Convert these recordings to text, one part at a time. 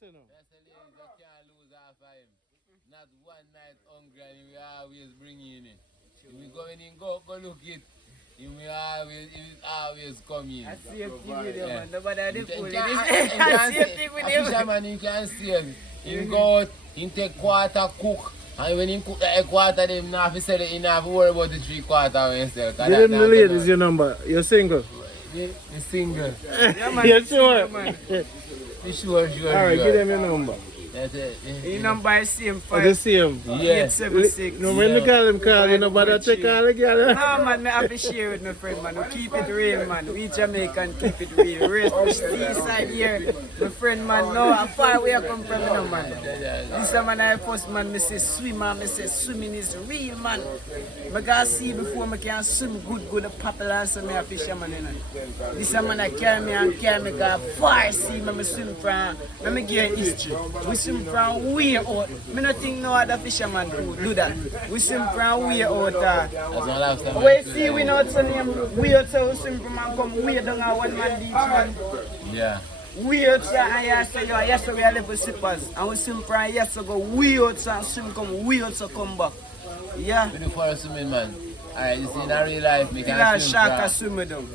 say no? That's the ladies that can't lose half of him. Not one night hungry and we always bring in it. If we going in, go look it. He will always come in. I see a thing with him, man. Nobody had the fool. I see a thing with him. A fisherman, he can save. He go out, he take quarter cook. And when he cook the quarter, they not have to sell it, he not have to worry about the 3/4 when he sell. Give them the ladies your number. You're single? The single. Yeah, man. You're sure? Sure. Alright, give them your number. That's it. His number is same. The same? Yeah. 876. No, when me call you nobody take all the girl. No, man, I have to share with my friend, man. We keep it real, man. We Jamaican keep it real. Rest seaside here. My friend, man, no, how far away I come from, you know, man. This man I first, man, me say swim, man. Me say swimming is real, man. I gotta see before I can swim good, popular, and so me a fisherman, you know. This man I carry me, got far see me swim from, let me give you history. We swim from way out. Me not think no other fisherman do that. We swim from way out. That's all I've said. We see we not so name way out, so we swim from and come way down a one man beach, man. Yeah. Way out, and I say, yo, yes, we are level slippers. And we swim from yes, go way out, and swim come way out, so come back. Yeah. We do for swimming, man. Alright, you see in real life, me can can swim. Shark can swim down.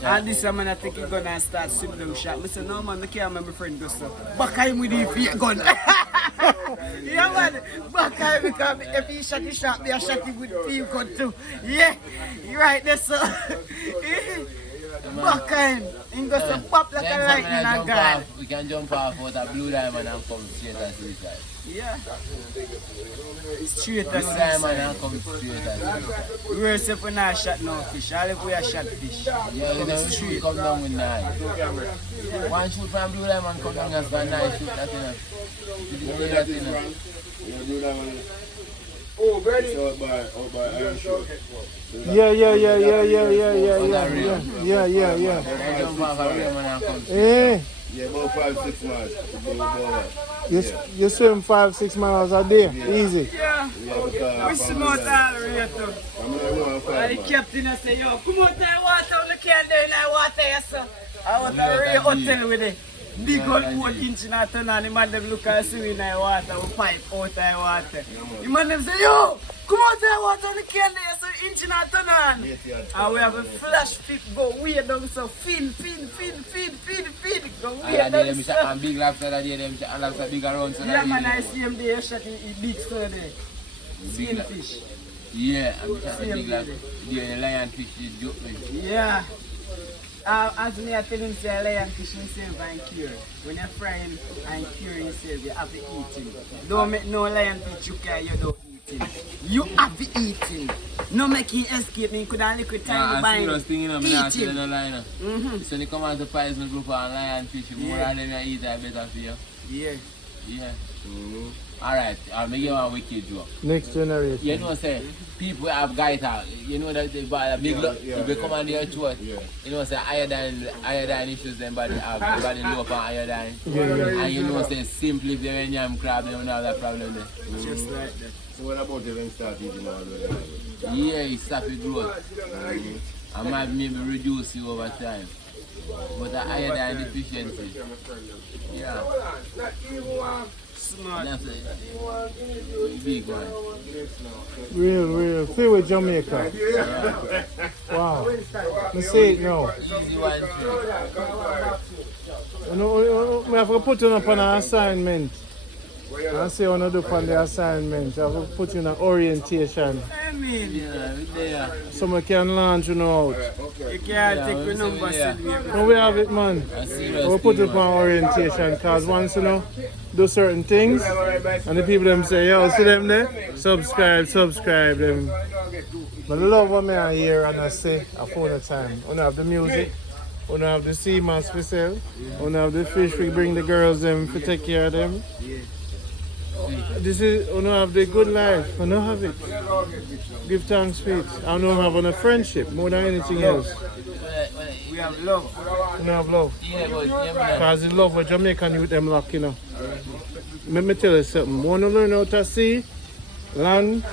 Yeah. And this man I think he's gonna start swim down shark. I said, no man, I can't remember my friend Gusto. Back him with the feet gun. Yeah man, back him because if he shot the shark, me I shot him with the feet gun too. Yeah, you right there, so. Back him. He goes to pop like a lightning and gone. We can jump off out a blue diamond and come straight at seaside. Yeah. Straight at Blue diamond seaside. and come straight at seaside. We're if we not shot no fish, all if we are shot fish. Yeah, you know, we shoot come down with nine. One shoot from blue diamond come down as one nine shoot, that's enough. That's enough. Oh, Bernie. Out by Iron Shore. Yeah. Jump off a real man and come straight. Eh, Yeah, about 5-6 miles. you swim 5-6 miles a day, easy. Yeah. We swim out all the way too. And the captain say, yo, come out the water, we can't do in the water, yes sir. I want a real hotel with it. Big old 4-inch in a ton and the man them look and swim in the water, we pipe out the water. The man them say, yo, come out the water, we can't do it, so inch in a ton and we have a flash fit go way down, so feed, go way down, so. And big lobster that day, them and lobster big around. So Yeah man, I see him there shooting big stone there. Seeing fish. Yeah, I'm shot the big lobster. The lionfish is joke me. Yeah. As me I tell him say lionfish himself and cure. When you fry him and cure himself, you have to eat him. Don't make no lionfish you can, you don't eat him. You have to eat him. No make him escape, me could have liquid time to bind him. Thing, you know, me not tell no lie, no. So they come out to poison group of lionfish, more of them you eat are better for you. Yeah. Alright, I'll make you one wicked joke. Next generation. You know, say, people have gaita, you know that they buy a big look, if they come on their throat, you know, say, iodine issues, them body have, the body low for iodine. And you know, say, simply if they're in yam crab, they don't have that problem there. Just like that. So what about you when you start eating all that? Yeah, it's sappy growth. I might maybe reduce you over time. But the iodine deficiency. Yeah. Smart. That's it. Big one. Real. Stay with Jamaica. Wow. Me say it now. Easy one. You know, we have to put you up on an assignment. I say when I do on the assignment, I have to put you in an orientation. I mean, Yeah, there. So we can launch you know out. you can't take the number, said we. No, we have it, man. A serious We put thing, it on orientation because once you know, do certain things, and the people them say, yo, see them there? Subscribe them. But the love what me I hear and I say, I phone the time. We have the music, we have the sea mask for sale, we have the fish, we bring the girls them to take care of them. This is, we have the good life, we don't have it. Give thanks for it. I don't have a friendship more than anything else. We have love. We have love. Yeah, but yeah, Because the love with Jamaican youth them lock, you know. Let me tell you something. Want to learn how to see, land,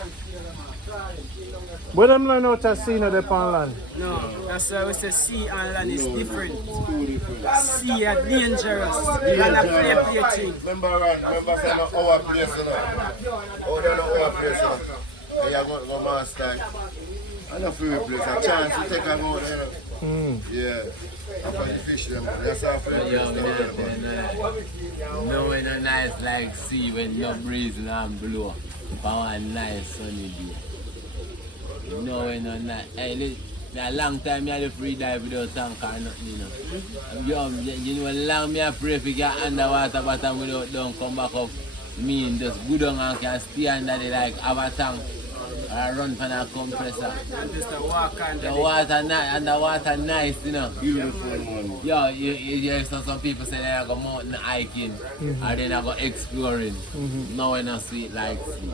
Where them learn how to see no the on land? No, that's why we say sea and land is different. Too different. Sea are dangerous. Land a play thing. Remember saying our place, you know. Oh, they know our place, you know. And you go master. I know favorite place. A chance to take them out, you know. Yeah. After you fish them, that's our favorite place. No when a nice like sea when no breeze and blow. For a nice sunny day. No when no nice. Hey, a long time I had a free dive without tank or nothing, you know. You know, long me I pray if you get underwater bottom without don't come back up. Me and just go down and can stay under the like have a tank. I run for a compressor. And just a walk under the water nice and the water nice, you know. Beautiful man. Yeah, you hear some people say they go mountain hiking or then I go exploring. No one is sweet like sea.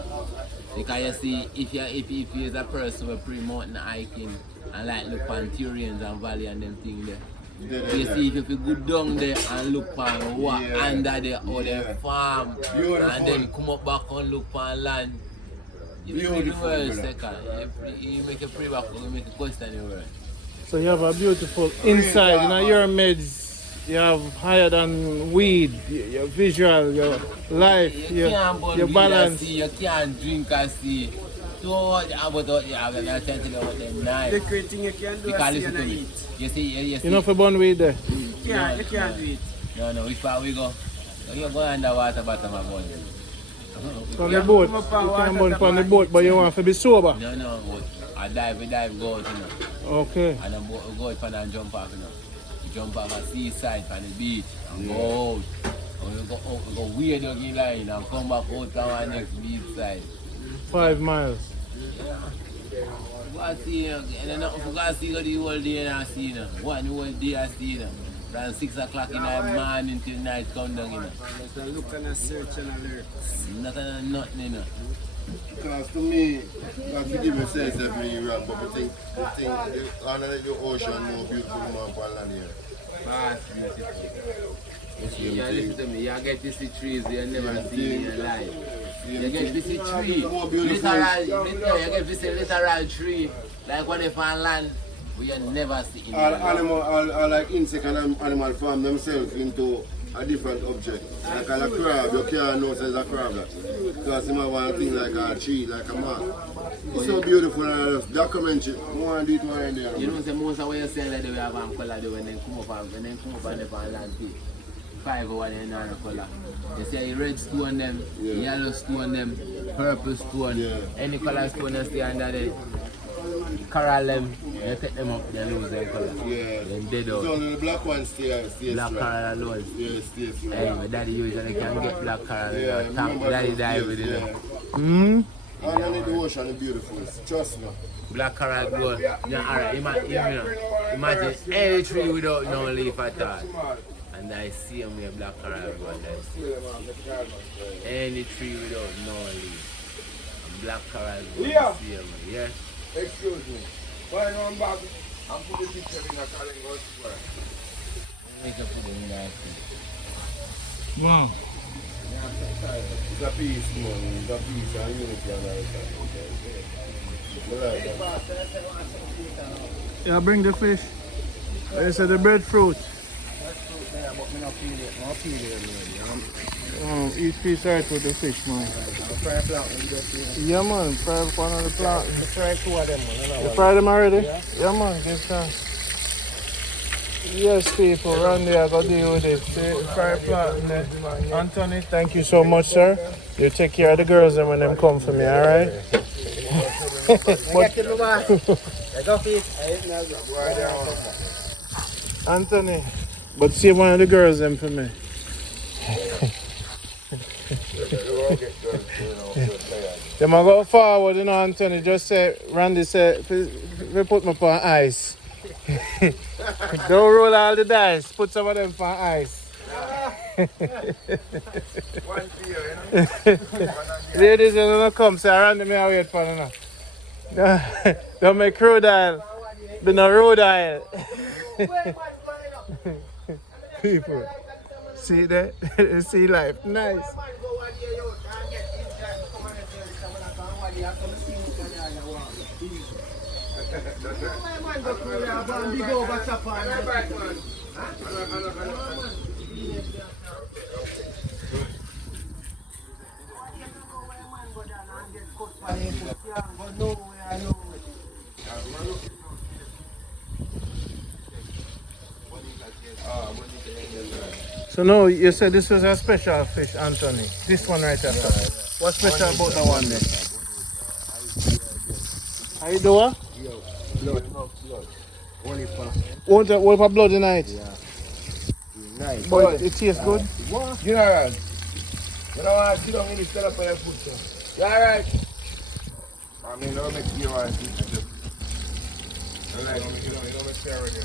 Because you see, if you is a person who pre-mountain hiking and like look on terrains and valley and them things there. You see if you go down there and look on what under there or the farm and then come up back and look on land. Beautiful. Second. You make a pre back, you make a question anywhere. So you have a beautiful inside, you know, your meds. You have higher than weed, your visual, your life, your balance. You can't drink and see. So what about what you have? I'm trying to know what them nice. the great thing you can do is see and eat. You see. You know for burn weed there? You can't do it. No, which part we go? You go underwater bottom of bun. From the boat. You can burn from the boat, but you want to be sober. No, but I dive, go out, you know. Okay. And then go out and jump off, you know. You jump off at seaside, from the beach, and go out. And we go weird again line and come back out to our next beach side. 5 miles. What see, and then nothing for see the whole day and I see, you know. One whole day I see, you know. From 6 o'clock in the morning till night come down, you know. Just a look and a search and alert. Nothing, you know. Because to me, like you give me sense that me wrong, but I think the ocean more beautiful than my land here. Vast, beautiful. You listen to me, you get to see trees you never see in your life. You get to see tree, you get to see literal tree, like what if on land, we never see in your life. All like insect and animal farm themselves into a different object. Like a crab, you can't know there's a crab. Because you might want things like a tree, like a man. It's so beautiful and just document it. I want to do it more in there. You know, most of what you're saying that they have one color when they come up on the land too. 5 over there in the color. You see red stone them, yellow stone them, purple stone, any color stone that stay under there. Coral them, you take them up, they lose their color. Then dead out. So the black one stays black coral alone. Yeah, stays. Hey, my daddy usually can get black coral. Daddy dive with it. Underneath the ocean is beautiful, trust me. Black coral gold. Imagine any tree without no leaf at all. And I see them with black coral gold. Any tree without no leaf. And black coral gold. Yeah. Excuse me. Why no I'm back? I'm putting the picture in a calendar square. Wow. It's a piece, man. It's a piece and unity and everything. Yeah, bring the fish. This is the breadfruit. Eat fish right with the fish, man. Yeah, man. Fry one of the plant. Try 2 of them, man. You fry them already? Yeah, man. Give chance. Yes, people, around there, I got to deal with it. See, fry plant there. Anthony, thank you so much, sir. You take care of the girls and when them come for me, alright? Anthony, but see one of the girls them for me. They might go forward, you know, Anthony. Just say, Randy said, we put me on ice. Don't roll all the dice, put some of them on ice. Ladies, you don't come, so Randy may wait for you now. Don't make crocodile, be no rodile. People, see that? See life, nice. So now you said this was a special fish, Anthony. This one right here. What's special about that one then? How you doing? Blood, no blood. Only for What for blood tonight? nice. But it tastes good. What? You alright? You know what? Sit down in the stand up for your food, sir. You alright? I mean, don't make you alright. You don't make you already.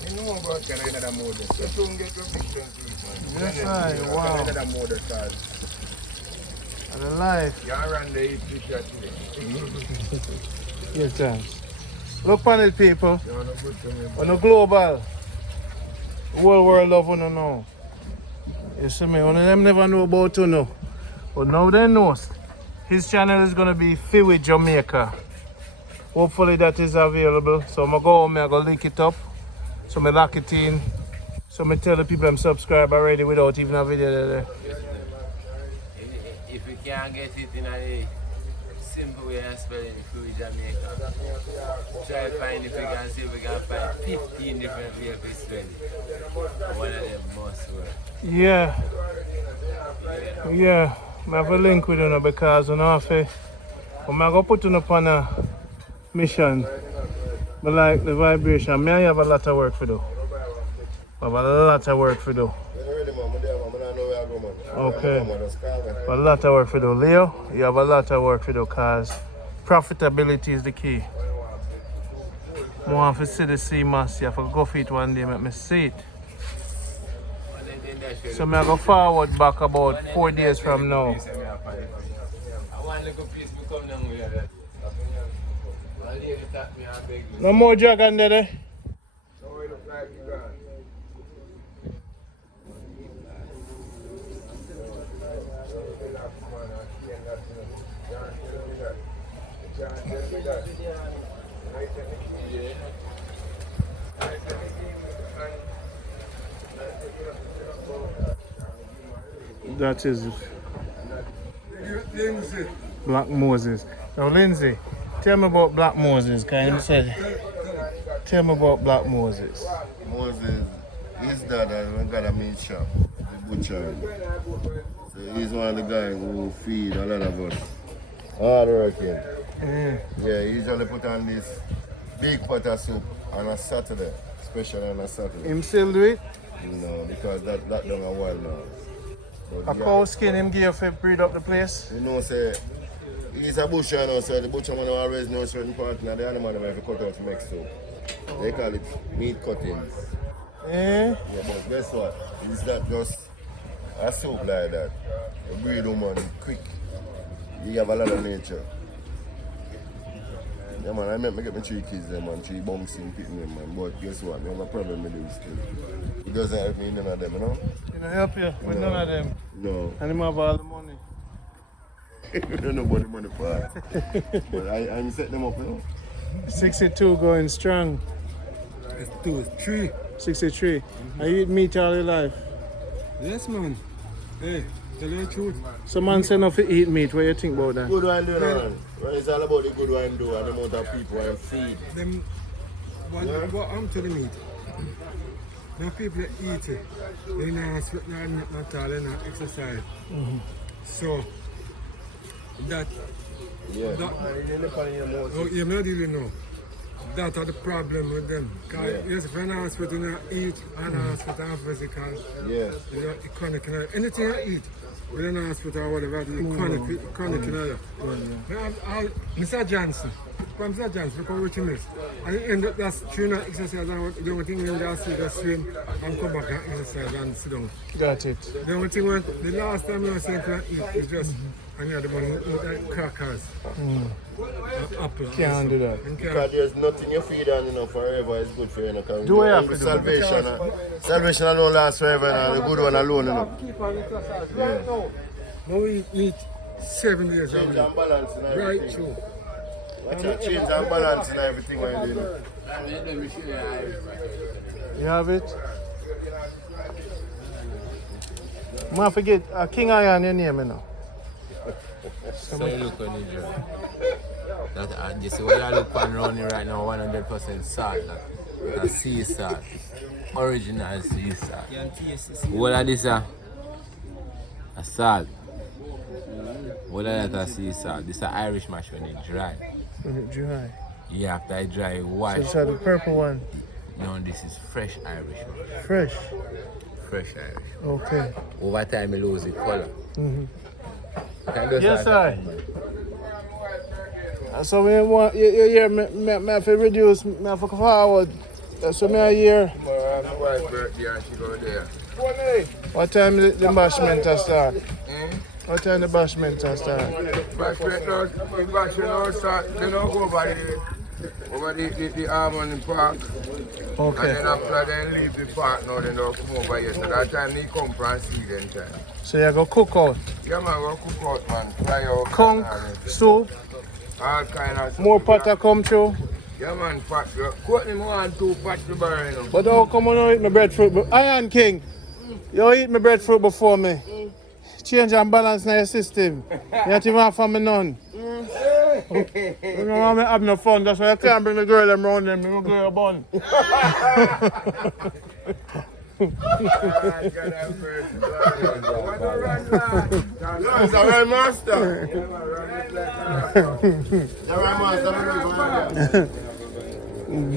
You know about can another mode. Just don't get your big thing to it, man. Yes, I. Wow. Another mode, sir. And the life. You around the eat picture today. Yes, thanks. Look on it, people. You're no good to me. On the global. The whole world love you know. You see me? One of them never know about you know. But now they know. His channel is gonna be Feel with Jamaica. Hopefully that is available. So I'm gonna go home, I'm gonna link it up. So I lock it in. So I tell the people I'm subscribed already without even a video there. If you can't get it in a simple way of spelling Feel with Jamaica, try to find if we can see if we can find 15 different ways to spell it. One of them must work. Yeah. Yeah. I have a link with you because I know I'm going to put you on a mission. But like the vibration, I have a lot of work to do. I have a lot of work to do. Okay. A lot of work to do. Leo, you have a lot of work to do because profitability is the key. I want to see the sea mass. You have to go for it one day, make me see it. So I go forward back about 4 days from now. No more dragon there. That is Black Moses. Now Lindsay, tell me about Black Moses. Can you say? Tell me about Black Moses. Moses, his dad got a meat shop, the butcher. So he's one of the guys who feed a lot of us. Hard working. Yeah, he usually put on this big pot of soup on a Saturday, especially on a Saturday. Him still do it? No, because that done a while now. A cow skin him give to breed up the place? You know, say, he's a butcher now, so the butcher man always know certain part of the animal they have to cut out to make soup. They call it meat cuttings. Eh? Yeah, but guess what? It's not just a soup like that. You breed woman quick. You have a lot of nature. Yeah man, I met me get my 3 kids there man, 3 bouncing picking them man. But guess what? I have a problem with them still. It doesn't help me in none of them, you know? It don't help you with none of them. No. And him have all the money. I don't know about the money part. But I'm setting them up, you know? 62 going strong. It's 2, 3. 63. I eat meat all your life. Yes, man. Hey, tell you the truth. Some man say not to eat meat. What do you think about that? Good one do, man. Well, it's all about the good one do and the amount of people and feed. Them, what I'm telling you, now people that eat it, they not sweat, not all, they not exercise. So, that, Yeah. you not really know. That's the problem with them. Because yes, if you're not sweat, you not eat, and not sweat and physical. Yeah. You know, chronic, you know, anything you eat, whether not hospital or whatever, it's chronic, you know. Mr. Johnson, from Mr. Johnson, come with him. And he end up that's train and exercise, and the only thing you just see, just swim and come back and exercise and sit down. Got it. The only thing, when, the last time I was saying to eat is just, and you have the money, like crackers, apple. Can't do that. Because there's nothing you feed on, you know, forever is good for you. You know, Do I have to do salvation, salvation alone lasts forever, and the good one alone, you know. Keep on exercise. Now we eat 7 days a Change week. and balance, you know. Right through. Watch out, change and balance and everything when you do. You have it? I forget, King Iron your name, you know. So you look on the dry. That, you see what I look on around here right now, 100% salt. That's sea salt. Original sea salt. What are this? A salt. What are that sea salt? This is Irish mash when it dry. When it dry? Yeah, after it dry, it white. So it's the purple one? No, this is fresh Irish mash. Fresh? Fresh Irish. Okay. Over time, it loses the color. Yes, sir. So we want you hear me have to reduce, me have to forward. So me a year. My wife's birthday and she go there. What time the bashment start? What time the bashment start? Bashment now start, they don't go over the Harmony Park. Okay. And then after they leave the park now, they don't come over here. So that time they come from see them time. So you go cook out? Yeah man, go cook out man, fry out. Conch, soup, all kind of stuff. more pot to come through. Yeah man, pot. Cut them one, 2 pots to burn. But how come you don't eat my breadfruit? Iron King, you eat my breadfruit before me. Change and balance in your system. You have to even offer me none. You don't want me have no fun, that's why I can't bring the girl them round them, you go a bun. It's a real master.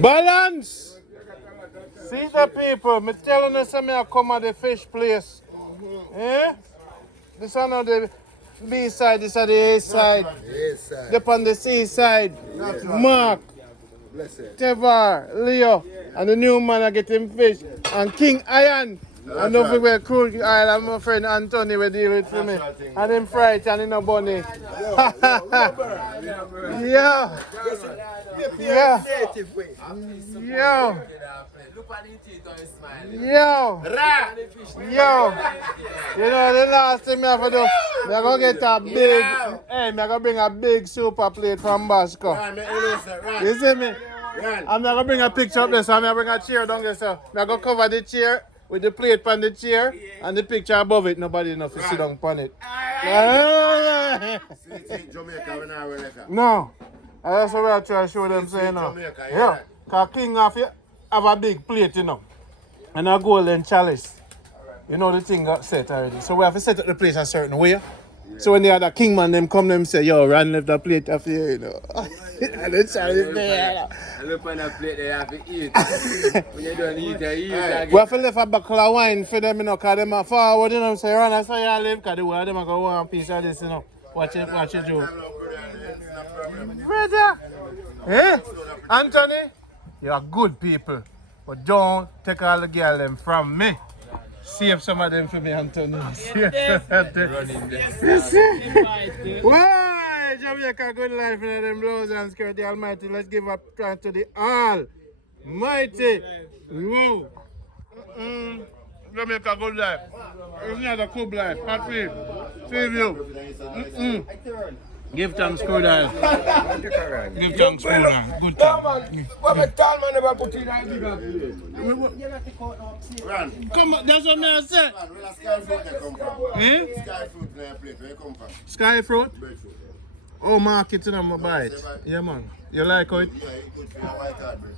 Balance! See the people, me telling you something, I come at the fish place. Eh? This is not the B side, this is the A side. Up on the C side. Mark, Tevar, Leo, and the new man are getting fish. And King Iron. And don't forget Crude Island, my friend Anthony will deal with for me. And him fried and in a bunny. Yeah. Yeah. Yo. Yo. Yo. You know the last thing I have to do, I'm going to get a big, I'm going to bring a big super plate from Basco. You see me? I'm not going to bring a picture up there, so I'm going to bring a chair down there. So I'm going to cover the chair with the plate on the chair and the picture above it. Nobody enough to sit down on it. No. That's what I try to show them, say, you know. Yeah. Because King have a big plate, you know. And a golden chalice. You know the thing got set already. So we have to set up the place a certain way. So when the other king man them come, them say, yo, Ran left the plate off here, you know. And the chalice there. I look on the plate they have to eat. When you don't eat, you eat again. We have to leave a buckle of wine for them, you know, because them are forward, you know. Say, Ran, that's how you live, because the way them are going to want a piece of this, you know. Watch it, Joe. Brother. Eh? Anthony, you are good people. But don't take all the girl them from me. Save some of them for me, Anthony. Why? Jamaica, good life in them blows and skirt, the Almighty. Let's give a thanks to the Almighty. Whoa. Jamaica, good life. It's not a good life. Not free. Save you. Give thanks, good life. Give thanks, good life. Good time. What a tall man never put in that big Come on, that's what I said. Where sky fruit they come from? Eh? Sky fruit in a plate, where you come from? Sky fruit? Breadfruit. Oh, market and I'm buy it. Yeah, man. You like it? Yeah, it's good for your white card bread.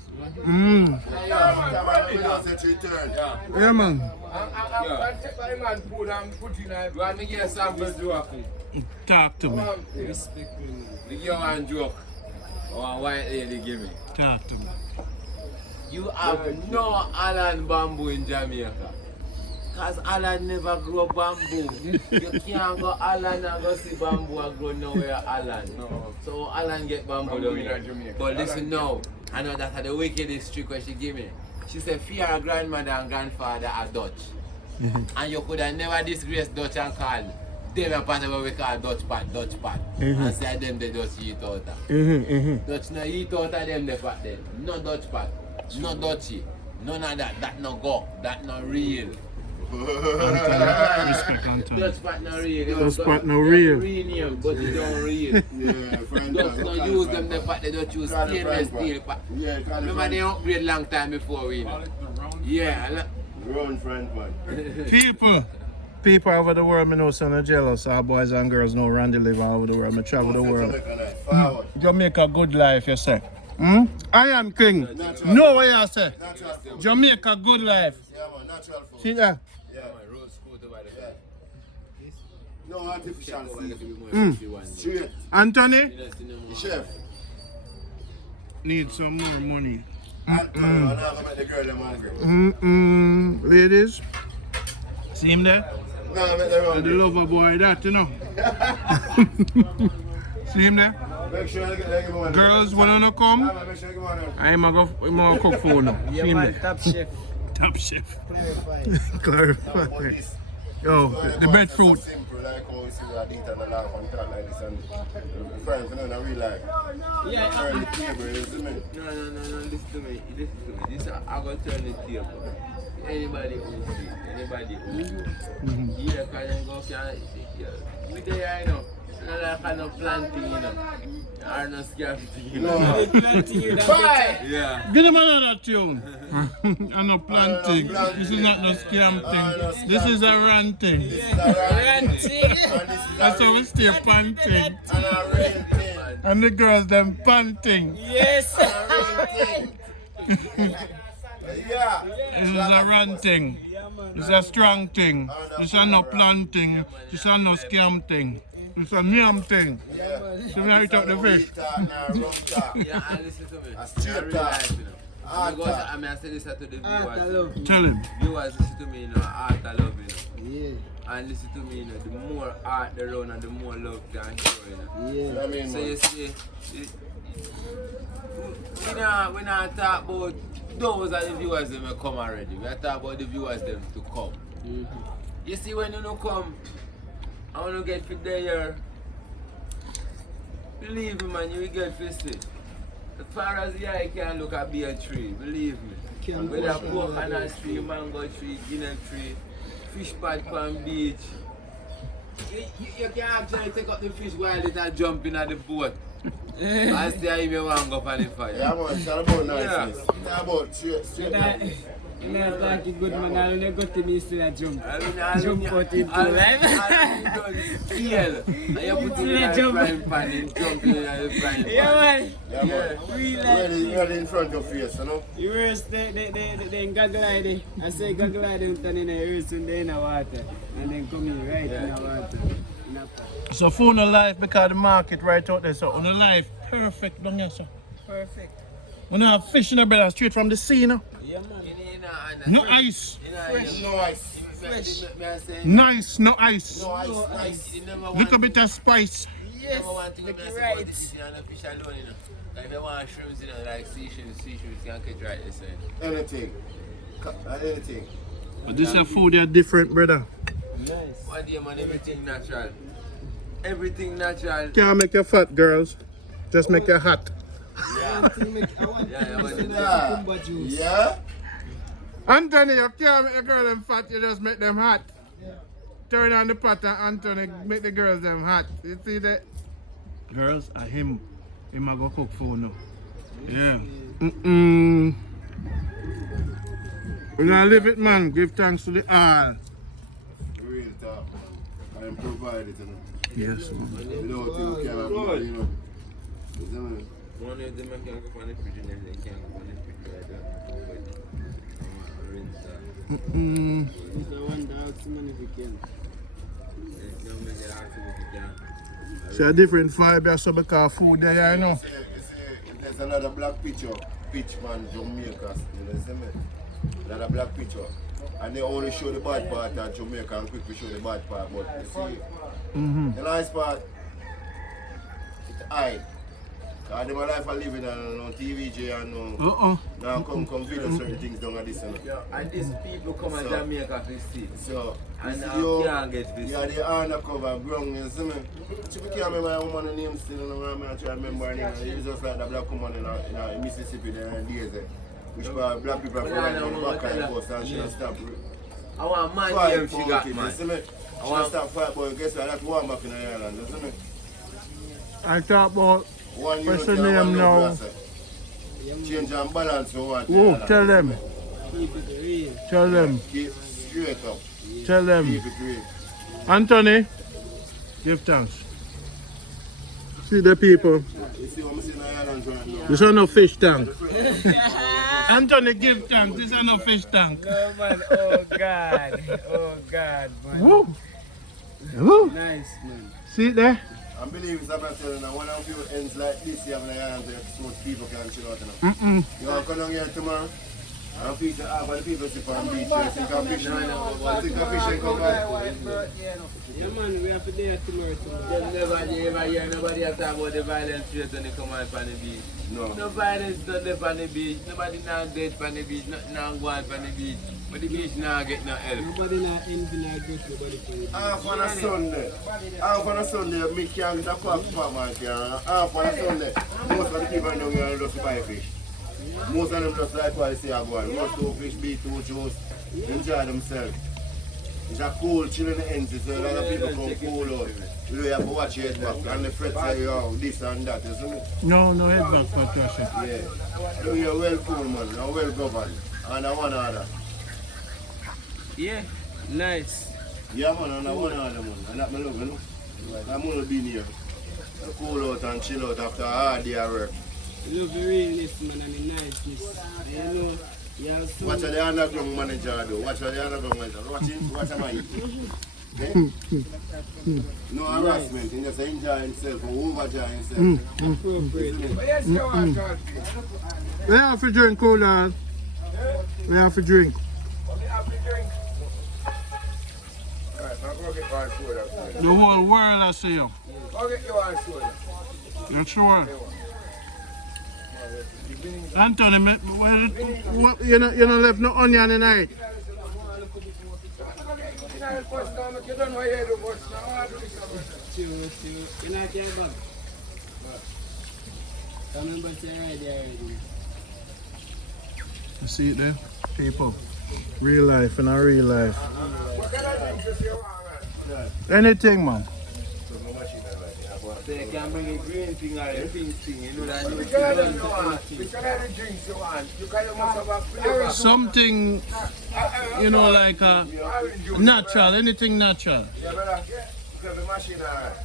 Yeah, man. Talk to me. The young man joke. Or a white lady give me. Talk to me. You have no Alan bamboo in Jamaica. Because Alan never grow bamboo. You can't go Alan and go see bamboo and grow nowhere Alan. No. So Alan get bamboo down here. But listen now, I know that's the wickedest trick what she give me. She said, fear her grandmother and grandfather are Dutch. And you could have never disgrace Dutch and call them a part of what we call Dutch pot. And say them the Dutch eat out of. Dutch no eat out of them the pot then. No Dutch pot, no Dutchy, none of that. That no go, that no real. Anthony, respect Anthony. Dutch spot no real. Dutch spot no real. Rename, but it don't real. Yeah, friend. Dutch don't use them, but they don't use stainless steel. Yeah, Remember they upgrade long time before we know. Yeah, round friend, man. People over the world, me know some are jealous. Our boys and girls know Randy live all over the world. Me travel the world. Jamaica good life, you say. Iron King. No what you say. Jamaica good life. Yeah, man, natural food. See that? Yeah. yeah. No artificial seasoning. Straight. Anthony The chef. need some more money. Anthony, I'm not gonna make the girl them hungry. Ladies, see him there? No, I make them The hungry. lover boy that, you know. See him there? Make sure you get one. Girls wanna come? Make sure you get one. I'm gonna cook for now. See Yeah, him man, there? top chef. Top chef. Clarify. Yo, the breadfruit. Simple, like how we see that eat and laugh and talk like this and friends, you know, in real life. Yeah, Turn the table, you see me? No, listen to me. This is I'm gonna turn the table. Anybody who see, anybody who do. Yeah, can go can we there, you know. It's not like kind of planting, you know. Or no scarcity, you know. Yeah. Give them another tune. I'm not planting. This is not no scam thing. This is a ranting. That's how we stay panting. And a real thing. And the girls them panting. Yes. Yeah. This is a ranting. This is a strong thing. This is no planting. This is no scam thing. It's a yam thing. So we eat up the fish. Yeah, and listen to me. I realize, you know. Because I mean, I say this to the viewers. Tell him. Viewers, listen to me, you know, art I love, you know. Yeah. And listen to me, you know, the more art they run and the more love they show, you know. Yeah. So you see, we not talk about those are the viewers that may come already. We are talking about the viewers them to come. You see, when you don't come, I want to get fit there. Believe me, man, you will get fisted. As far as the eye can look at a tree, believe me. Whether coconut tree, mango tree, guinea tree, fish pad pan beach. You can actually take up the fish while it are jumping at the boat. And stay if you want to go for the fire. Yeah, man, it's about niceness. It's about straight. You know, like good man, I don't go to me still a jump. Jump out into And life. you put it in the frying pan and jump in the frying pan. Yeah, man. Yeah, man. Ready in front of your face, you know? You rest they goggle eye there. I say goggle eye them turn in the earth and they in the water. And then come in right in the water. In a pot. So for no life because the market right out there. So on the life perfect down here, sir. Perfect. We don't have fish in the brother straight from the sea, you know? Yeah, man. No ice. Fresh. No ice. Fresh. Nice, no ice. No ice. Nice. Little bit of spice. Yes, look right. If you want shrimps, you know, like sea shrimps, you can catch right this way. Anything. Anything. But this is food, they're different, brother. Nice. One day, man, everything natural. Everything natural. Can't make you fat, girls. Just make you hot. I want to Yeah. cucumber juice. Yeah? Anthony, you can't make the girls them fat, you just make them hot. Turn on the pot and Anthony make the girls them hot. You see that? Girls, him a go cook food now. Yeah. We're gonna live it, man. Give thanks to the all. Real talk. I am provided, you know. Yes, man. You know what you can have, you know. You see me? One of them can go on the fridge and they can't go on the fridge like that. But rinse that. It's the one that asks man if you can. Don't make it ask if you can. See a different vibe here, so because food there, you know. You see, there's another black picture, pitch man, Jamaica, you see me? Another black picture. And they only show the bad part at Jamaica and quickly show the bad part, but you see, the nice part, it's I. Because my life I live in on TVJ and now come video certain things down at this. Yeah, and these people come to Jamaica to see. So, And you can't get this. yeah, the undercover ground, you see me? If you can't remember my woman's name still, I'm trying to remember her name. It's just like the black woman in Mississippi there in days. Which black people are from the back of the bus and she don't stop I want man Fight name she got, about it, man. you see me? She want to start fight, but guess what? That's one back in the island, you see me? I talk about One what's unity her and one name love, now? that's it. Change and balance for one. Whoa, tell them. Keep it real. Tell them. Keep straight up. Tell them. Keep it real. Anthony, give thanks. See the people. You see what I'm saying in the islands right now? This is no fish tank. Anthony, give thanks. This is no fish tank. No man, oh God. Oh God, man. Woo. Woo. Nice man. See it there? I believe it's about telling that when I feel ends like this, you have an island where so much people can chill out. You want to come down here tomorrow? And feed the half of the people sit on the beach. You think of fish? You think of fish and come back? Yeah man, we have to do it tomorrow. Them never hear nobody talk about the violence rate when they come out on the beach. No. No violence done there on the beach. Nobody now dead on the beach. Nothing now go on the beach. But the beach now get no help. Nobody not envy nor dress nobody for it. Half on a Sunday. Half on a Sunday, me can't get a quack man can. Half on a Sunday, most of the people down here just buy fish. Most of them just like what I say I go on. Roast two fish, beat two juice, enjoy themselves. It's a cool, chilling the ends, so a lot of people come cool out. You know, you have to watch your head back. And the friends say, yo, this and that, you see? No, no head back for Josh. Yeah. So you're well cool, man. You're well governed. And I want other. Yeah, nice. Yeah, man, and I want other, man. And that me love, you know? I'm going to be near. Cool out and chill out after a hard day of work. You love the realness man and the niceness. You know, you have some... Watch how the underground manager do. Watch how the underground manager. Watch him mind. Okay? No harassment. He just enjoy himself or overjoy himself. Appropriate. But yes, you want to We have to drink, cool on. We have to drink. Alright, now go get one soda. The whole world, I see you. Go get your one soda. You sure? Anthony, you know left no onion tonight. You're not here, bud. Remember to ride there already. You see it there? People. Real life and a real life. Anything, man. They can bring a green thing or a pink thing, you know that. Which kind of drinks you want? You kind of must have a flavor. Something, you know, like natural, anything natural. Yeah, brother. You have a machine, alright.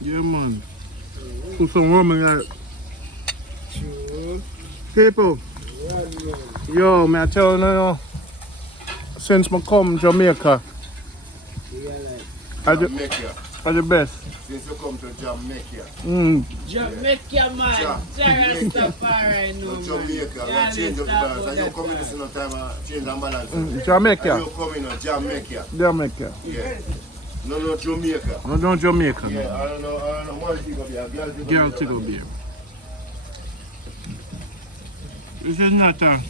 Yeah, man. Put some rum in that. People, yo, man, I tell you now, since I come Jamaica, Jamaica. are the best. Since you come to Jamaica. Jamaica, man. Rastafari, no, man. Jamaica. We change up the balance. And you come in this no time change and balance. Jamaica. And you come in Jamaica. Jamaica. Yeah. No, Jamaica. No, Jamaica. Yeah, I don't know. One thing of you. Girl, take a beer. This is not a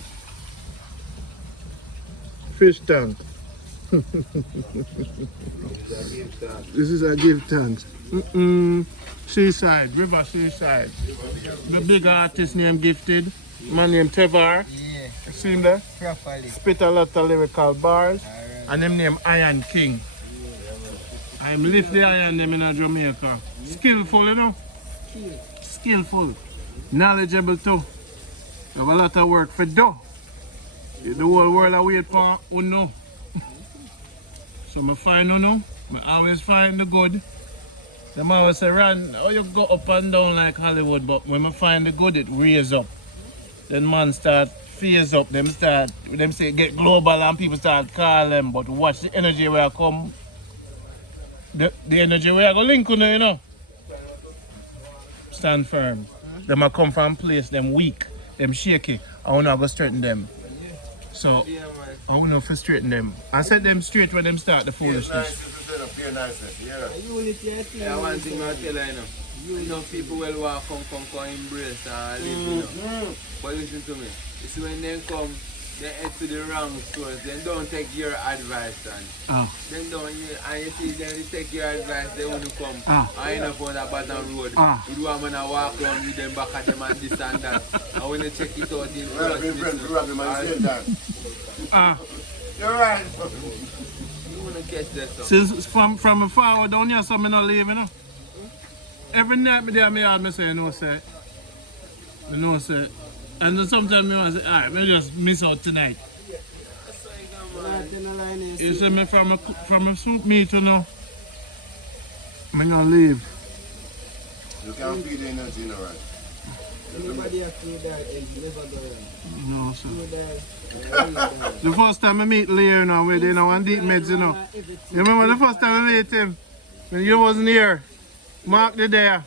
fish tank. This is a give thanks. Seaside, river seaside. The big artist named Gifted. Man named Tevar. Yeah, See him there? properly. Spit a lot of lyrical bars. And him named Iron King. I'm lift the iron them in Jamaica. Skillful, you know? Skillful. Knowledgeable too. You have a lot of work for do. The whole world I wait for who know. So I find who know. I always find the good. Them always say, Ran, oh you go up and down like Hollywood, but when I find the good it raise up. Then man start phase up, them say get global and people start call them, but watch the energy where I come. The energy where I go link on you know. Stand firm. Them I come from place, them weak, them shaky. I want to go straighten them. So I want to straighten them. I set them straight when them start the foolishness. Yeah, one thing I tell you, you know, people will walk, come embrace and live, you know. But listen to me, you see when they come, they head to the wrong source, then don't take your advice and then don't, and you see then they take your advice, they want to come, I end up on that bottom road, you do want to walk around with them back at them and this and that, and when you check it out in You're right. You wanna catch that stuff. Since from a forward down here, so me not leave, you know. Every night me there, me hard me say, no say. Me no say. And then sometimes me want to say, alright, me just miss out tonight. You see me from a soup meat, you know. Me not leave. You can't feed the energy, you know, right? Anybody have to die and never go around. No, sir. You die. The first time I meet Leo, you know, we did one deep meds, you know. You remember the first time I met him? When you wasn't here. Mark the there.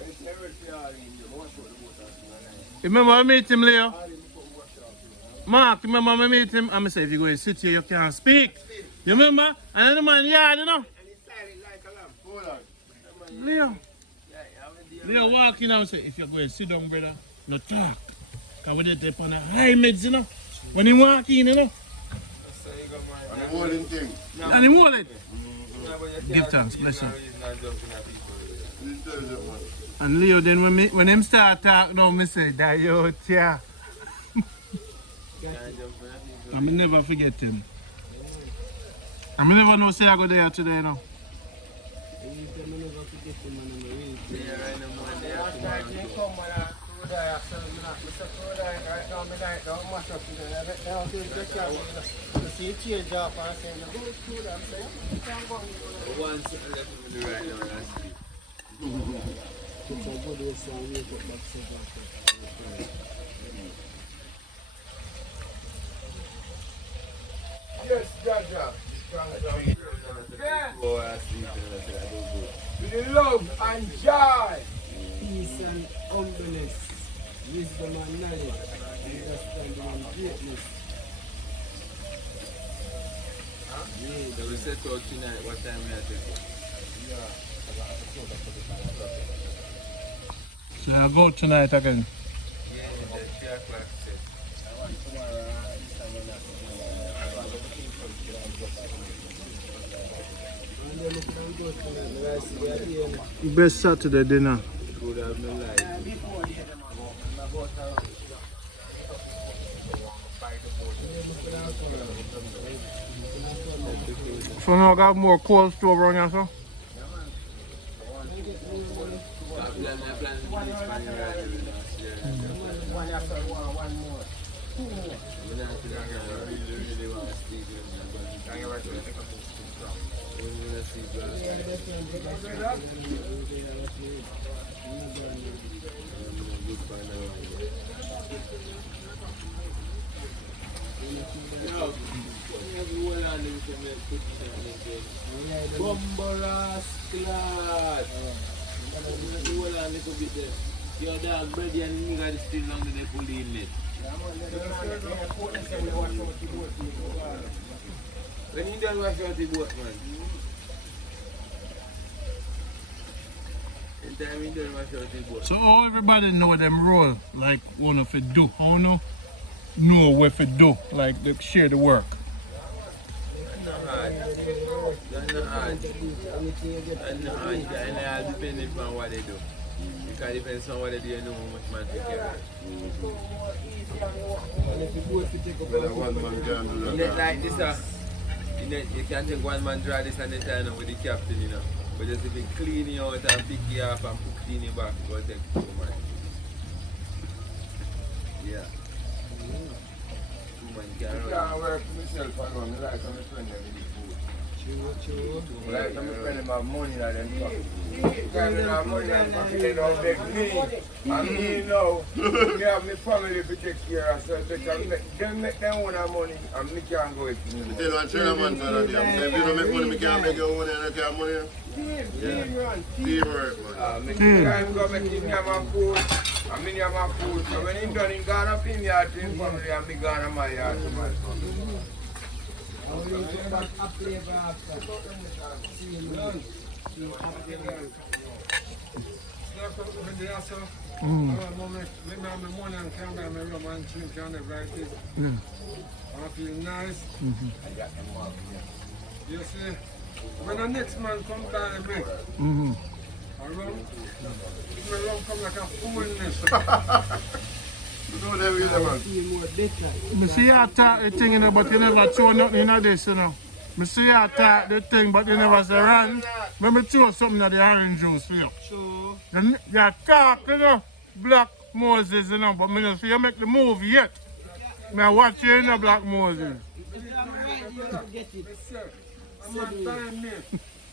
You remember I met him, Leo? Mark, remember I met him? And I said, if you go and sit here, you can't speak. You remember? And then the man yard, you know. Leo. Leo walk in and say, if you're going to sit down, brother, no talk. Because we did take on a high meds, you know. When he walk in, you know. And the holding thing. And he hold it. Give thanks, bless him. And Leo, then when him start talk now, me say, that yo, tia. I me never forget him. I me never know say I go there today, you know. Yes, Jaja. With love and joy. Peace and humbleness, wisdom and knowledge, understanding and greatness. So we set out tonight, what time we are taking? So I go tonight again. Yeah, that's 3 o'clock. And then we can go to the rest of the day. Best Saturday dinner. Good have no life. So now I got more cold stove around here, so? Bombaras class. Your dog ready and you got to still long they pull in it. When you done wash out the boat, man. In time you done wash out the boat. So how everybody know them role, like one of it do, how know what it do, like they share the work. That's not hard. And it all depends on what they do. Because it depends on what they do, you know how much man take care of it. Well, one man can do that. Like this, you can't take one man draw this and then with the captain, you know. But just if you clean you out and pick you up and put it in your back, it will take 2 months. Yeah. 2 months I can't work for myself alone. I like my friend with the food. I like my friend my money that them talk. Because when I have money and they don't beg me. And me know, me have my family to take care of. So they can make them own money and me can't go with me. You tell one China man for that, yeah. If you don't make money, me can't make your money and I can't money. Teamwork, man. Make time go make him have my food. And me have my food. So when he's done, he's gonna pay me out to his family and me gonna my yard to my family. I feel nice. You see, when the next man comes down and make a rum come like a fool in this. know them with them, man. Feel more better. Me see you talk the thing, you know, but you never throw nothing in this, you know. Me see you talk the thing, but you never say run. Let me throw something of the orange juice for you. So, You talk, you know, Black Moses, you know, but me don't see you make the move yet. Me watch you in the Black Moses. if I'm right, you get it. I'm not time, man.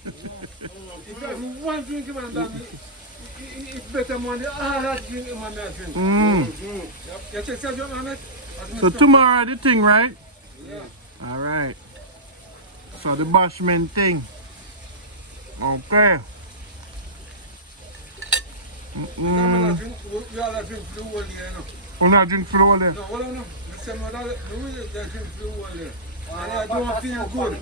If I have one drink, man, it's better more than all that drink, man, drink. You check your man, So tomorrow the thing, right? Yeah. All right. So the bashment thing. Okay. Man, drink, we all drink the whole day, you know. You not drink for all day? No, well, no. The same way that the way they drink the whole day. And I don't feel good.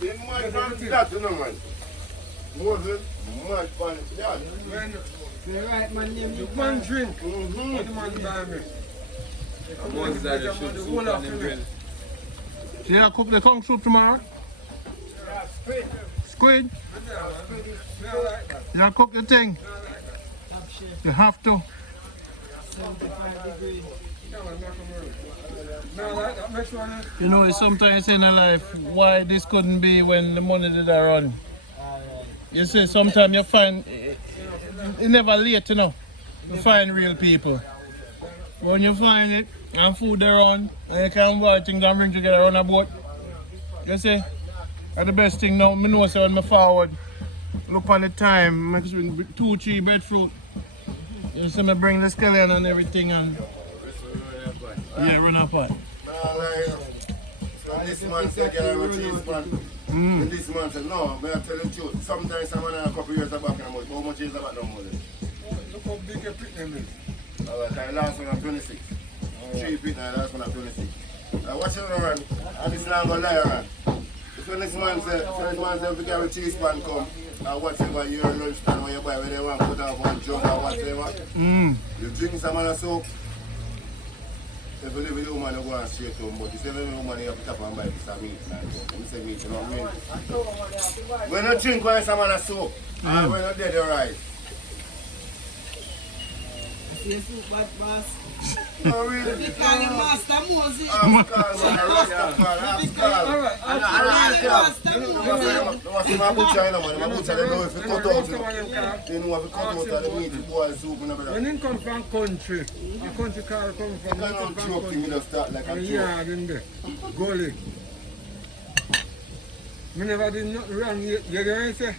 Big man from that, you know, man. Moses, mad fan, yeah. When The right man name the you man drink, what the man buy me. Moses had a shoot soup on the grill. So you cook the kung soup tomorrow? Squid? You cook the thing? top chef, You have to. 75 degrees. You know, it's sometimes in a life why this couldn't be when the money did a run. You see, sometimes you find it's never late, you know, to find real people. When you find it and food they run and you can buy things and bring together on a boat. You see, that's the best thing now. I know so when I forward, look on the time, make 2-3 breadfruit. You see me bring the scallion and everything and yeah, run a pot. So this man said, get a cheese man. And this man said, no, but I tell you the truth. Sometimes someone a couple years back, how much is about no money? Look how big a pit them is. Alright, last one at 26. 3 pit and last one at 26. Now watch it run, and this not gonna lie around. So this man said, if you get a cheese pan come, and whatever your lunchtime when you buy, when they want to put out one jug or whatever, you drink some of the soap. If you live with a woman, you go and straight home, but if you live with a woman, you have to tap and buy piece of meat. You say meat, you know what I mean? When you drink when some of the soap, and when you're dead, you're right. You see bad boss? No, really? You call him Master Moses. Ask Carl, man. Ask Carl. No, what's in my butcher, you know, man. My butcher, they know if you cut out, they know if you cut out the meat, you boil soup and everything. When you come from country, the country car come from You can't joke him, you just start like a and joke. yard in there, gully. Me never did nothing wrong. You know what say?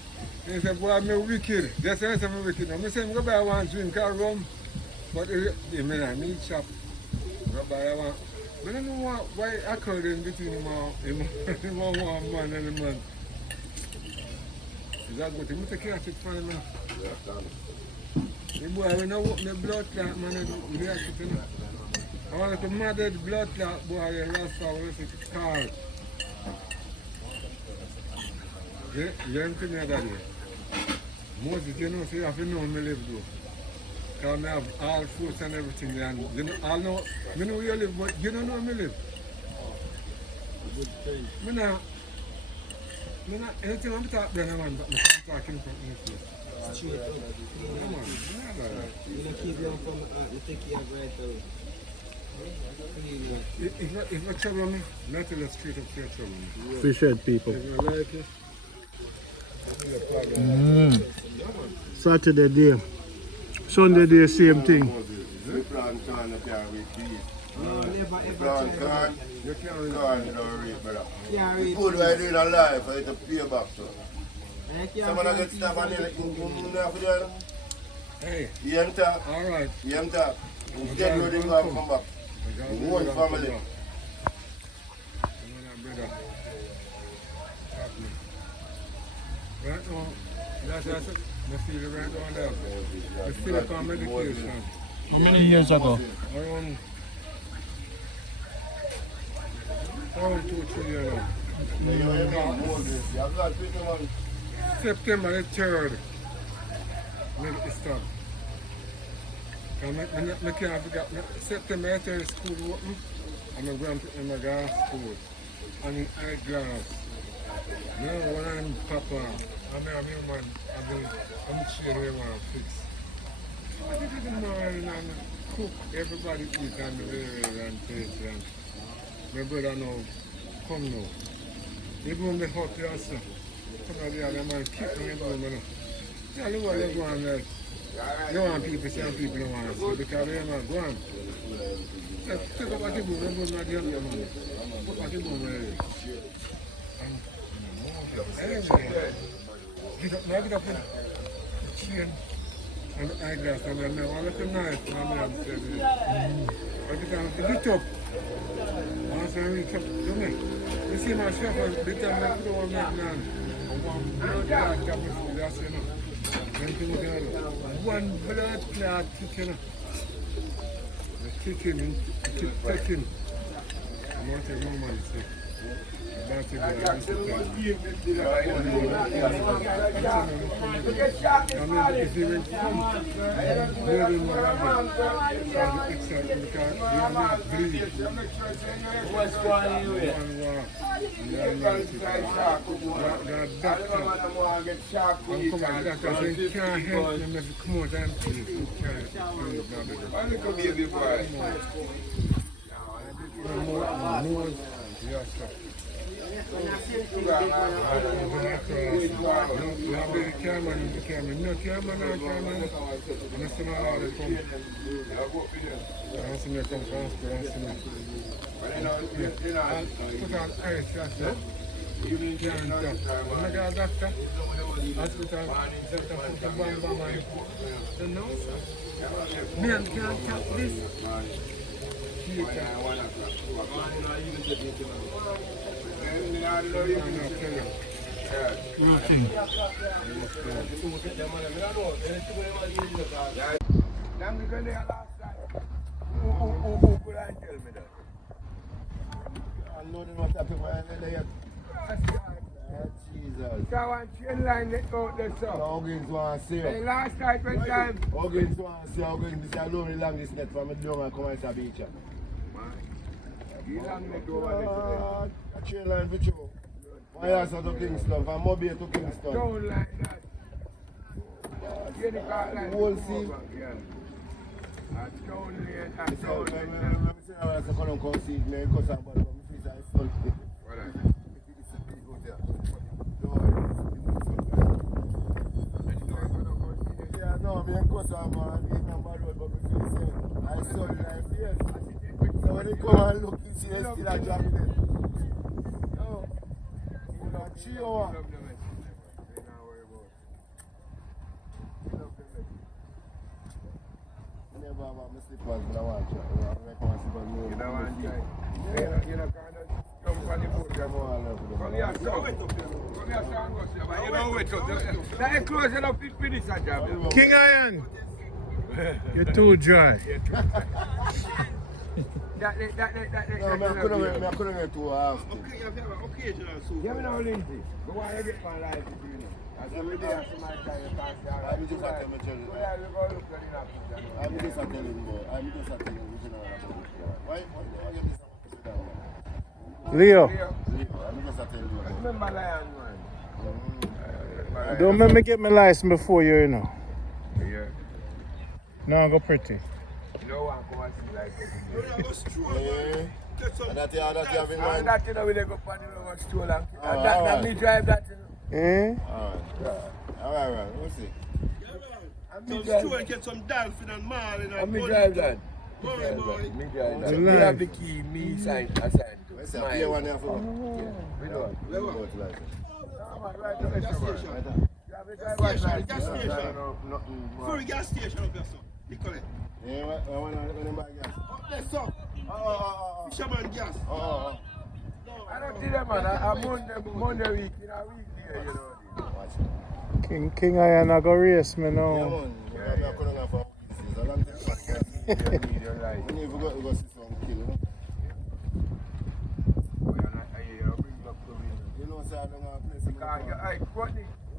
He say, boy, I'm wicked. That's why I say I'm wicked. Now, I say, I'm going to buy one drink of rum. But he mean a meat shop. Go buy one. But I don't know why according between him and one man and the man. Is that good? You must catch it for him now. The boy, when I walk the blood clot, man, I react to him. I want to murder the blood clot, boy, the last hour, it's called. You learn to me that day. Moses, you know, so you have to know me live though. Because I have all fruits and everything there. And you know, I know where you live, but you don't know me live. Me now, anything I'm talking about, man, but I'm talking from my face. Straight up. Come on, You don't keep them from you take care of right away. if I trouble me, not tell us straight up to your trouble me. Fish head people. If you like it, Saturday day. Sunday day, same thing. The plant corn you can't read peas. No, never The ever plant try. corn, you don't read, brother. Can't The read. food we're doing in life, for you to pay back to. I can't Someone find get stuff and then you have to do. hey, You enter, all right. you enter. You get ready to go and come back. One family. Right now, that's what I feel it right down there. I feel it on medication. How many years ago? Around 2-3 years now. September the 3rd, make it stop. I can't forget, September the 3rd school open, and I'm going to my school. And in eyeglass. Now when I'm Papa, I'm a man, I'm chain we want to fix. I did it in the morning and cook, everybody eat and the way and taste and my brother now, come now. Even when they hot yourself, some of the other man kick me down, you know. Tell you what you want there. You want people, some people don't want to see because they're not going. Take up what you do, remember not the other man. Put what you do, man. Get up with the chain and the eyeglass and then now I let the knife and I'm going to say every time I get up, once I reach up, don't it? You see my chef, the time I put on that man, one blood clot cap before that's enough. Then you look at it, one blood clot kicking. The kicking, keep kicking. I'm not a woman, say. That's a good if you went home, they're in my excitement because they are not breathing. What's going on with it? The doctor, I'm coming, the doctor said, you can't help them if you come out and please. You can't help them. Yes, sir. Line let go there, sir. Hoggins want to see Hey, last night when time. Hoggins want to see Hoggins. This is a lonely long this net from the door and come and say beach. You long let go over A train line for you. Why else to Kingston? From Mobile to Kingston. don't like that. Get the car line. Whole sea. Yeah. I don't like that. I'm saying I was going to come see me because I'm going to see my son. No, me and Kosa I'm number road, but me feel say I saw it like this. So when you come and look, you see it's still a job in it. No, you know, Chihuahua. I never want my slippers, but I want to. I'm responsible. You don't want to. You know, kind of jump on the boat. Come here, son. Come here, son. You know, wait up. Now, close it up, finish that job. King Iron, you're too dry. That. No, I couldn't get too often. Yeah, me now, Lindsay. Go on and get my life, you know. As every day I see my guy, you can't say, I'm just a telling you. I'm just a telling you. I'm just a telling you. Why do I get this? Leo, I'm just a telling you. Remember Lion, man. don't make me get my license before you know. Yeah. No, go pretty. No one come and see like Yeah. And that you have in mind? that, you know, we go on the road stool and that me drive that, you know. Alright, we'll see. Me drive. Get some dolphin and marlin and Me drive that. Me drive that. Me have the key, me sign, assigned to. Where's that? Here one there for me. We know it. gas station. For the gas station up there, son. You correct. Yeah, when they buy gas. Up there, son. Fisherman gas. I don't see them, man. I'm Monday week, in a week here, you know. King Iron, I go race me Yeah, now. man. I'm not going to for a long time. When you forgot to go see some kill, you know? You know, sir, I don't want to play some.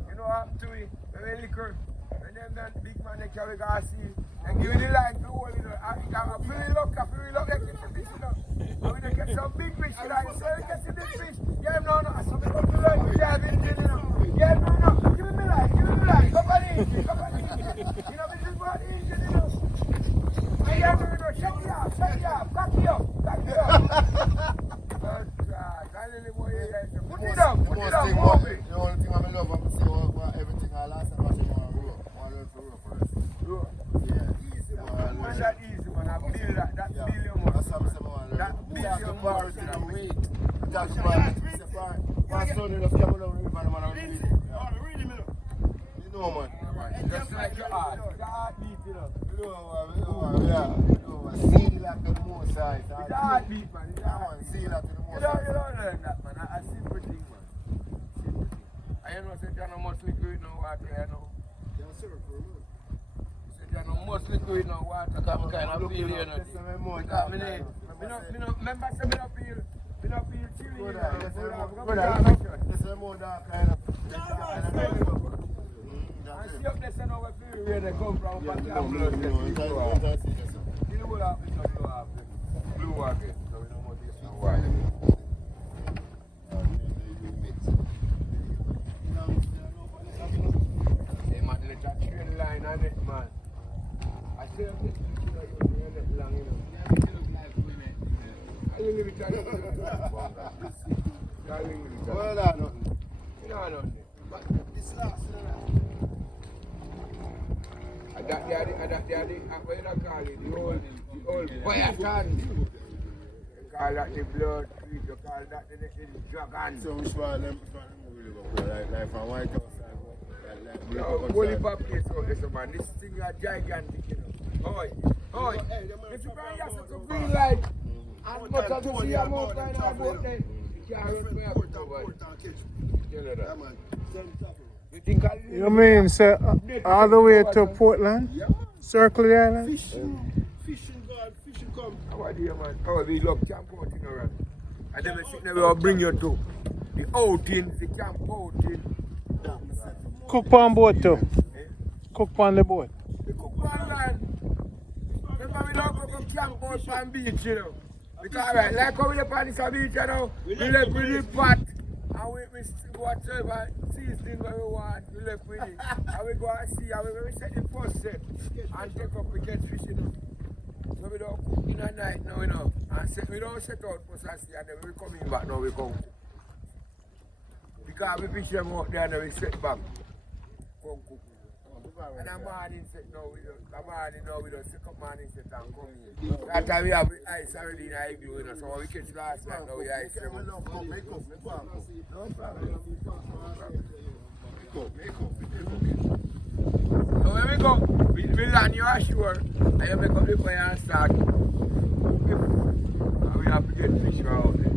You know what to it? When liquor, when them that big man they carry gas see, and give me the line to hold it. I feel luck, they get the fish, you know. And we get some big fish, you know. So we get some big fish. Yeah, no, so we go to learn to drive it, you know. Yeah, no, give me that's the part. My son in the family of river, man. You know, man. Just like your heart. Your heart beat, you know. You know, yeah. You know, see like the most size. Your heart beat, man. Your heart beat. See like the You most don't size. learn that, man. A simple thing, man. Simple thing. And you know, say you no much liquid no water, you know. You say you no much liquid no water, because I kind of feel, you know. Because me remember say me don't feel chilly, you know. This is more dark kind of. And see up there, say no, we feel where they come from, but they have blood. You will have blue again, so we don't want this no white. Hey man, let that train line on it, man. I say up this you know, you let it long, you know. I will leave it on it. Well, that's nothing. You know nothing. But this last, That what you call it, the old fire stand. You call that the blood creep, you call that the dragon. So which one them really go like from White House like Holy place out there, man. This thing is gigantic, you know. Oi. If you buy yourself a green light, and much as you see a more kind of boat there, you can't run for your boat. You know that. You think I You mean, say, all the way to Portland? Circle the island? Fishing God, fishing come. How are you, man? How we love camp outing around. And then we sit there, we will bring you to the outing, the camp outing. Cook on boat too. Cook on the boat. We cook on land. Remember, we don't go to camp out on beach, you know. Because, right, like how we live on this beach, you know, we live with the pot. And we whatever season where we want, we left with it. And we go and see, and we set the first set and take up, we get fish, you know. So we don't cook in a night now, you know. And we don't set out first and see, and then we come in back now, we come. Because we fish them out there and then we set back. Come cook. And the morning set now, we don't set up morning set and come in. That time we have ice already in the igloo, you know, so when we catch last night, now we ice them. No problem. So when we go, we land you ashore, and you make up the fire and start. And we have to get fish out there.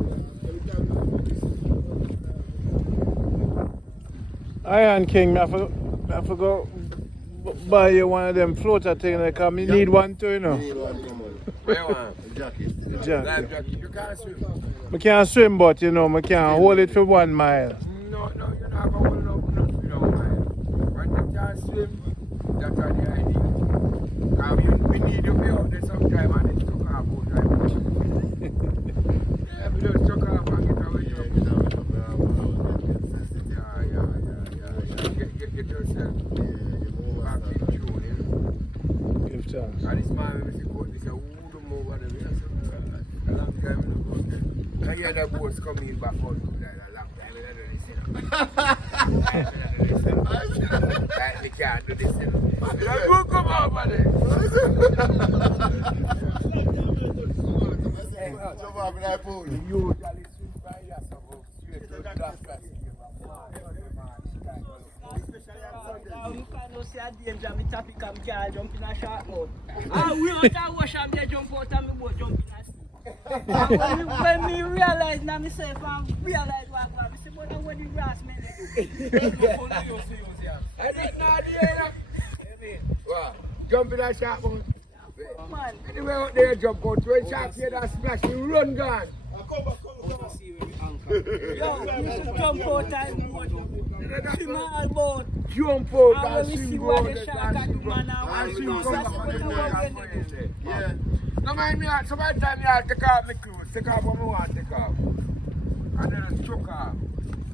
Iron King, I forgot buy you one of them floater things because you need one too, you know. need one come on. Where you want? Jacket. Life jacket. You can't swim. I can't swim, but you know, I can hold it for 1 mile. No, you're not going to hold no man. When you can't swim, that's the idea. We need you to be out there sometime and it's stuck off all time. Yeah, we just stuck off and get away. Get yourself back in tune, you know. Give chance. And this man, when we see this a wood move over there. A long time we don't go there. I hear the boats coming back out there. A long time we don't do this, you know. Like we can't do this, you know. We don't come over there. Jump off in that pool. You usually swim by yourself, straight to the glass. You can't see a danger, me tap it and can't jump in a shark mode. We out of wash and me jump out and me boat jump in a sea. When me realize now myself and realize what I say, but what the grass man do. I did not hear that. Jump in a shark mode. Man. Anyway out there jump out, when shark hear that splash, you run gone. Yo, you should jump out and swim all boat. Jump out And and when we see swim what round the the shark dance. can do, man, And swim and come that's back what on I the want dance. to do. Yeah. No mind me, sometimes me I take off my clothes, take off what I want to take off. And then I chuck off.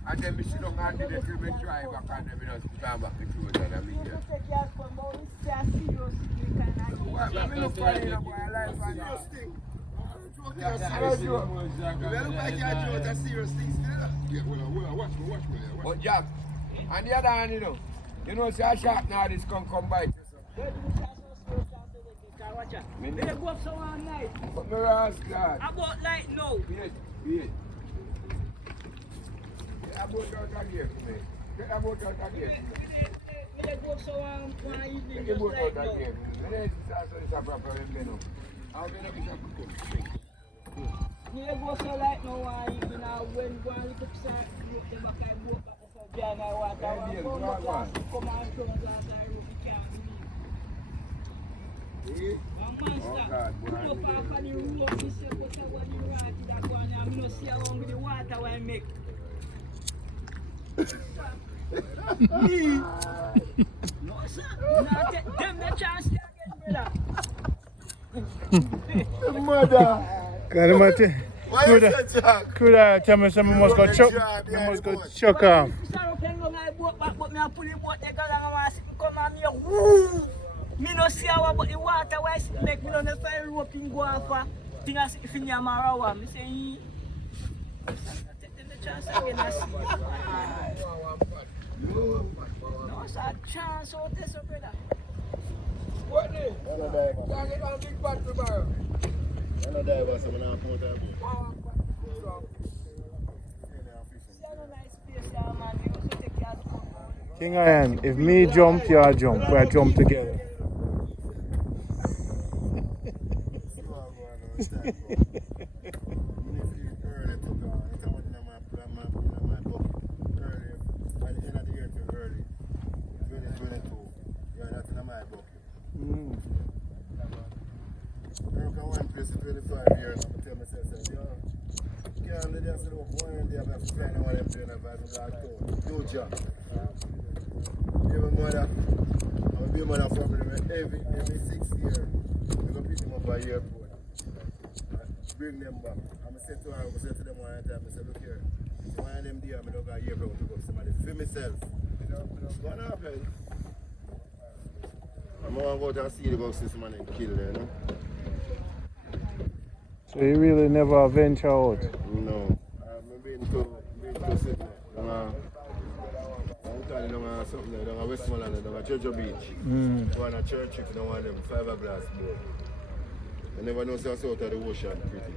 And then I sit down and do the till me dry back and then I just stand back the clothes and I'm in here. Well, let me look for you, boy, I like one. You look like you're doing a serious thing still. Yeah, well, watch me. But Jack, and the other hand, you know, say a shark now this come bite you. They go up so all night. But me ask God. About like no. Wait. that boat out again for me. Get that boat out again for me. Me go so one evening Get the just boat like out now. again. And then it's a proper remember. How can I be so good? Me go so like now one evening when one little side look the back I go back so behind I water. Come on, come on, glass I rope you can't believe. One monster, put up off on the rope, he say, what's up on the right, that one, I'm not see along with the water what I make. No, sir, not take them the chance again, brother. Mother! Got him at it. Why you say Jack? Could I tell me something must go chuck? I must go chuck off. Sorry, can go my boat back, but me a pull the boat there, cause I'm gonna come on me, woo! Me no see how about the water, why sit like me no know find rope in go off, thing as if in your marawa. Me say, take them the chance again, I see. No, it's a chance out there, so brother. What is? Don't get on big bat tomorrow. I know that was someone on point of view. King Iron, if me jump, you jump. We jump together. One place for 25 years, I'm tell myself, yo, can't let them say, look, one day I'm going to fly and one of them playing a vibe from God. Do job. Be my mother. I'll be a mother for me every 6 years. I'm going to pick them up at the airport. Bring them back. I'm going to say to her, I'm going to say to them one time, I say, look here, so one of them there, I'm going to go to the airport to go to somebody. For myself. Go on up, guys. I'm going to go to see the go see somebody and kill them, you know? So you really never venture out? No. I've been to Sydney. I'm telling you, something there, down Westmoreland, down Treasure Beach. Go on a church trip, down one of them fiberglass boat. I never know so out of the ocean pretty.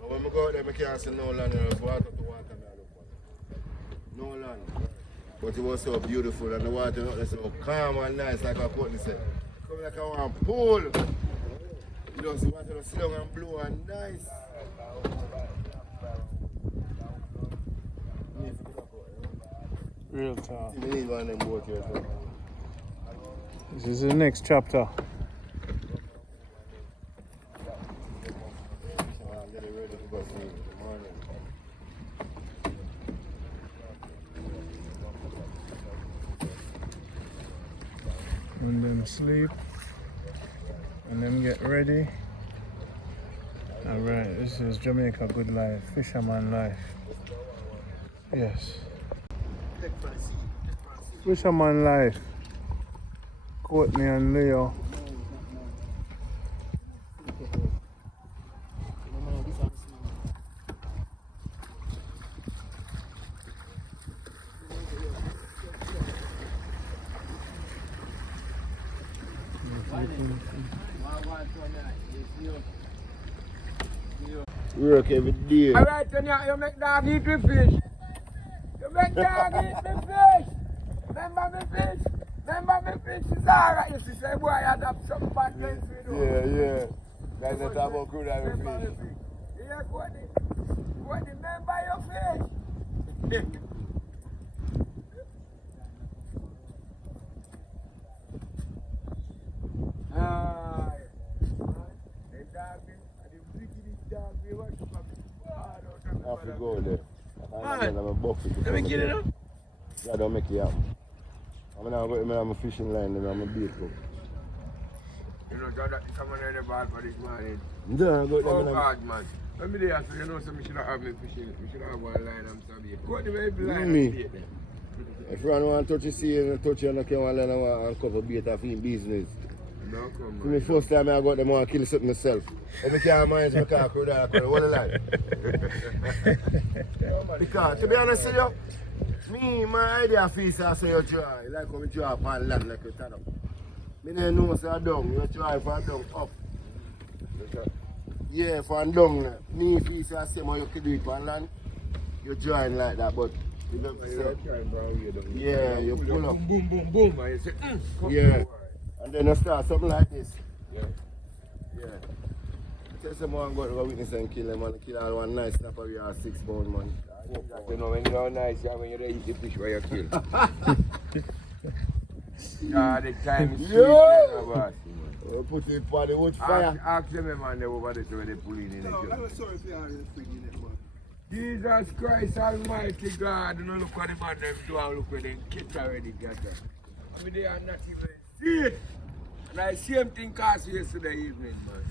But when I go out there, I can't see no land, and water to water. No land. But it was so beautiful, and the water was so calm and nice, like a Courtney said. Come like a warm pool. You don't see water sit down and blue and nice. Real talk. You need one of them boat here. So. This is the next chapter. Get it ready to go see in the morning. And then sleep. And then get ready. Alright, this is Jamaica good life, fisherman life. Yes. Fisherman life. Courtney and Leo. Work every day. Alright, you make dog eat the fish. You make dog eat the fish. Remember me fish? Remember me fish is alright. You see, say boy, I have some bad things we do. Yeah. That's not about good at Remember the the fish. fish. Yeah, what the remember your fish? Ah, the dog, the wickedest dog we watch from I have to go there. I'm a bucket. Let me get it up. Yeah, don't make it happen. I'm going to have a fishing line and I'm a bait hook. You know, that someone in the ball for this morning. Yeah, I got Oh, them. hard, man. Let me there, so you know, so we should have me fishing. We should have one line and some bait. Go the way blind Me. and bait them. If you want to touch the sea and touch you, I can't want to cover bait off in business. No, come For the first time I got them, I kill something myself. If I can't mind my car, I could what a lie. Because, to be honest with you, me, my idea of fish is so you try. Like when you draw upon land like you turn up. I don't know say a dung, you try for a dung up. Yeah, for a dung. Me fish is the same how you can do it on land. You drawing like that, but Big up You're yourself. trying brown here, don't you? Yeah, you pull up. Boom, boom, boom, and you say, come Yeah. on. And then you start something like this. Yeah. Yeah. Tell someone go to a witness and kill him and kill all one nice snapper we are 6 pound man. You know, when you're nice, yeah, when you're eat the fish where you kill. The time is sweet, Yo! boss. Put it for the wood fire. Ask them, man, they over there where they pulling in the No, job. I'm sorry for you bringing it, man. Jesus Christ Almighty God, you know, look what the man them do and look where them kids already got that. I mean, they are not even see it. And I same thing cast yesterday evening, man.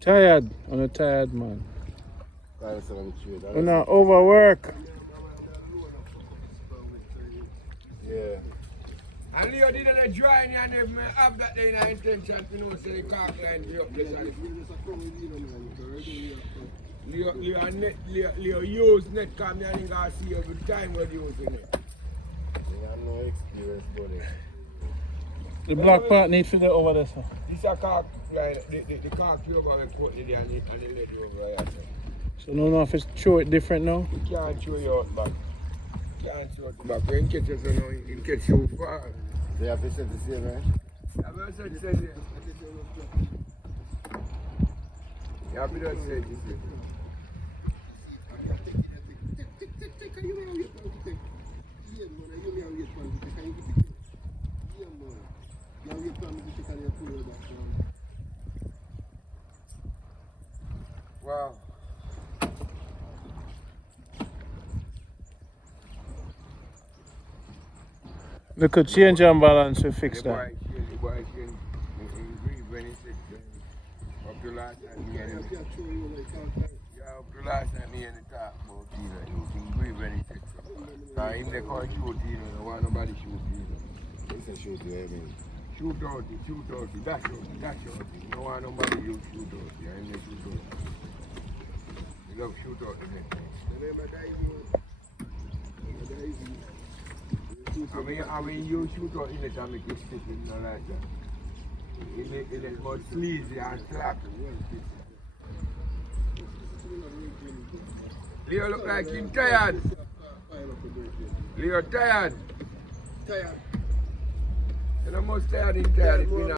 Tired. I'm a tired man. That's on the trade. I'm not overwork. Yeah. And Leo didn't join you and if me have that day in our intention to know say the car line be up this and Leo use net cam me and I see every time we're using it. You have no experience, buddy. The black part needs to be over there, sir. This a car line, the car cube over the court there and the lady over here. So no know if it's show it different now. You can't show you out back. You can't show it back. When you catch us, you know, you catch you far. They have to set the same, right? I'm going to say this. You have to just say this. Wow. We could change and balance to fix The that. boy can agree when he said up to last time me and him. Yeah, up to last time me and him talk about Tino. He can agree when he said so. Now him they call shoot Tino, no want nobody shoot Tino. They say shoot you, I mean. Shoot out it, dash out it. No want nobody you shoot out it, and they shoot out it. You love shoot out the net. I mean, you shoot out in it and make it stick in the like that. In it but sleazy and slack. Leo look like him tired. Leo tired. Tired. And I'm most tired.